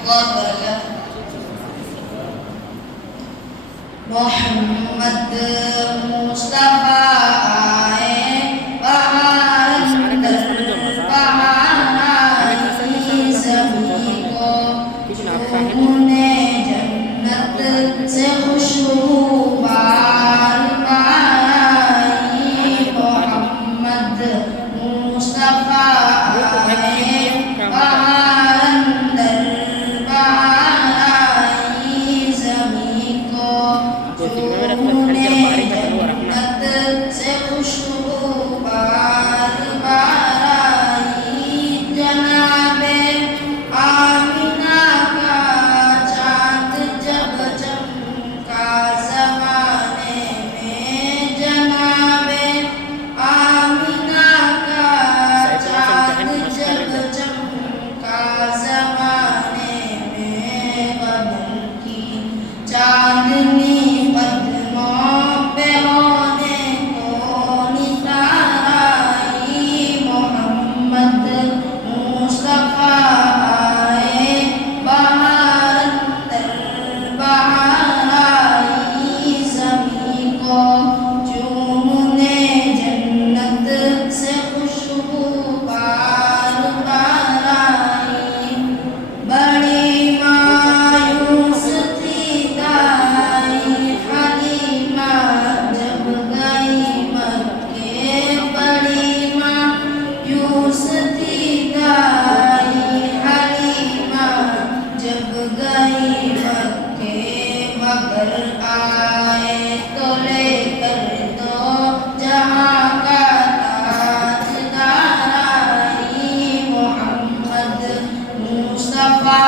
Allah Ta'ala Mohammad Mustafa आए बहार बहाराई सभी को उन्होंने जन्नत से खुशबू बार बाराई मोहम्मद मुस्तफा आए बहार अंदर बहाराई सभी को उन्होंने जन्नत से खुशबू बार बाराई जनाबे आमिना का चाँद जब चमका ज़माने में जनाबे आमिना का चाँद जब चमका ज़माने में बदल की चांदनी कदमों पे होने को निताराई मोहम्मद मुस्तफा आए बहार अंदर बहाराई सभी को चूमने जन्नत से खुशबू बार बाराई बड़ी मायूस थी दाई हलीमा जब गई मक्के बड़ी मायूस थी दाई हलीमा जब गई मक्के मगर आए तो लेकर दो जहाँ का ताजदार आई मोहम्मद मुस्तफा